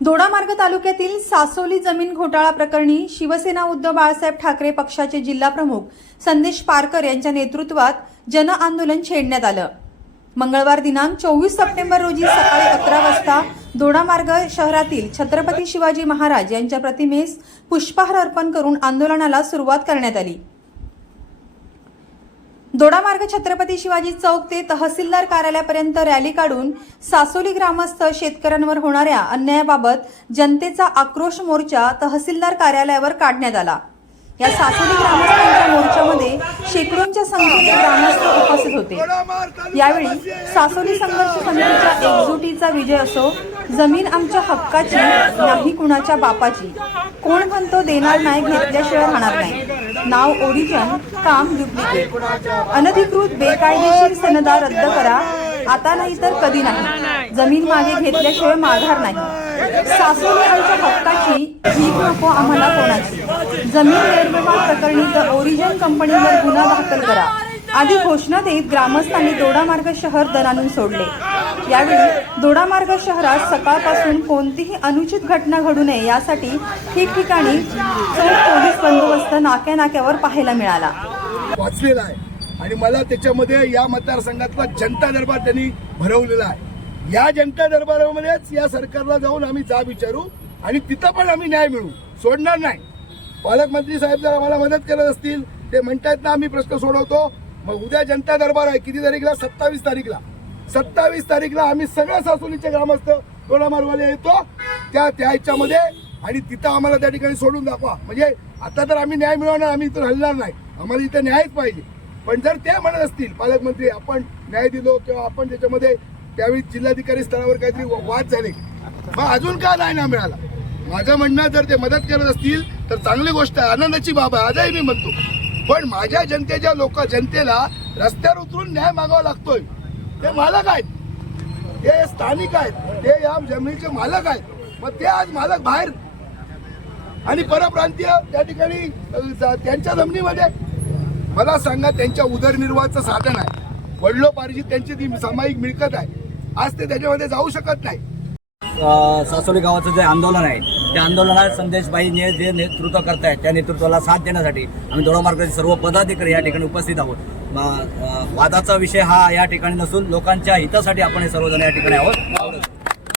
दोडामार्ग तालुक्यातील सासोली जमीन घोटाळा प्रकरणी शिवसेना उद्धव बाळासाहेब ठाकरे पक्षाचे जिल्हाप्रमुख संदेश पारकर यांच्या नेतृत्वात जन आंदोलन छेडण्यात आलं. मंगळवार दिनांक चोवीस सप्टेंबर रोजी सकाळी अकरा वाजता दोडामार्ग शहरातील छत्रपती शिवाजी महाराज यांच्या प्रतिमेस पुष्पहार अर्पण करून आंदोलनाला सुरुवात करण्यात आली. दोडामार्ग छत्रपती शिवाजी चौक ते तहसीलदार कार्यालयापर्यंत रॅली काढून सासोली ग्रामस्थ शेतकऱ्यांवर होणाऱ्या अन्यायाबाबत जनतेचा आक्रोश मोर्चा तहसीलदार कार्यालयावर काढण्यात आला. या सासोली ग्रामस्थांच्या मोर्चामध्ये शेकडोंच्या संख्येने ग्रामस्थ यावेळी सासोली संघर्ष समितीच्या एकजुटीचा विजय असो जमीन आमच्या हक्काची नाही कुणाच्या बापाची. कोण म्हणतो देणार नाही घेतल्याशिवाय राहणार नाही. नाव ओरिजिन काम डुप्लिकेट अनधिकृत बेकायदेशीर सनदा रद्द करा. आता नाही तर कधी नाही. जमीन मागे घेतल्याशिवाय माघार नाही. सासोली आमच्या हक्काची भीक नको आम्हाला कोणाची. जमीन गैरव्यवहार प्रकरणी तर ओरिजिन कंपनीवर गुन्हा दाखल करा. आदी घोषणा देत ग्रामस्थांनी दोडामार्ग शहर दरानून सोडले. यावेळी दोडामार्ग शहरात सकाळपासून कोणतीही अनुचित घटना घडू नये यासाठी ठिकठिकाणी चोख पोलीस बंदोबस्त नाक्या नाक्यावर पाहायला मिळाला. वाचलेला आहे. आणि मला त्याच्यामध्ये या मतदारसंघातला जनता दरबार त्यांनी भरवलेला आहे. या जनता दरबारामध्येच या सरकारला जाऊन आम्ही जाब विचारू आणि तिथं पण आम्ही न्याय मिळू. सोडणार नाही. पालकमंत्री साहेब जर आम्हाला मदत करत असतील ते म्हणतायत ना आम्ही प्रश्न सोडवतो. मग उद्या जनता दरबार आहे किती तारीखला? सत्तावीस तारीखला. सत्तावीस तारीखला आम्ही सगळ्या सासुलीचे ग्रामस्थ टोलामारवाले येतो त्या त्या ह्याच्यामध्ये आणि तिथं आम्हाला त्या ठिकाणी सोडून दाखवा. म्हणजे आता तर आम्ही न्याय मिळवणार आम्ही इथून हलणार नाही. आम्हाला इथं न्यायच पाहिजे. पण जर ते म्हणत असतील पालकमंत्री आपण न्याय दिलो किंवा आपण त्याच्यामध्ये त्यावेळी जिल्हाधिकारी स्तरावर काहीतरी वाद झाले. मग अजून का नाही ना मिळाला? माझं म्हणणं जर ते मदत करत असतील तर चांगली गोष्ट आहे. आनंदाची बाब आहे. आजही मी म्हणतो. पण माझ्या जनतेच्या लोक जनतेला रस्त्यावर उतरून न्याय मागावा लागतोय. ते मालक आहेत. ते स्थानिक आहेत. ते या जमिनीचे मालक आहेत. मग ते आज मालक बाहेर आणि परप्रांतीय त्या ठिकाणी त्यांच्या जमिनीमध्ये. मला सांगा त्यांच्या उदरनिर्वाहाचं साधन आहे. वडिलोपार्जित त्यांची ती सामायिक मिळकत आहे. आज ते त्याच्यामध्ये जाऊ शकत नाही. सासोली गावाचं जे आंदोलन आहे त्या आंदोलनात संदेशबाईंनी जे नेतृत्व करतायत त्या नेतृत्वाला साथ देण्यासाठी आम्ही दोडामार्गाचे सर्व पदाधिकारी या ठिकाणी उपस्थित आहोत. वादाचा विषय हा या ठिकाणी नसून लोकांच्या हितासाठी आपण हे सर्वजण या ठिकाणी आहोत.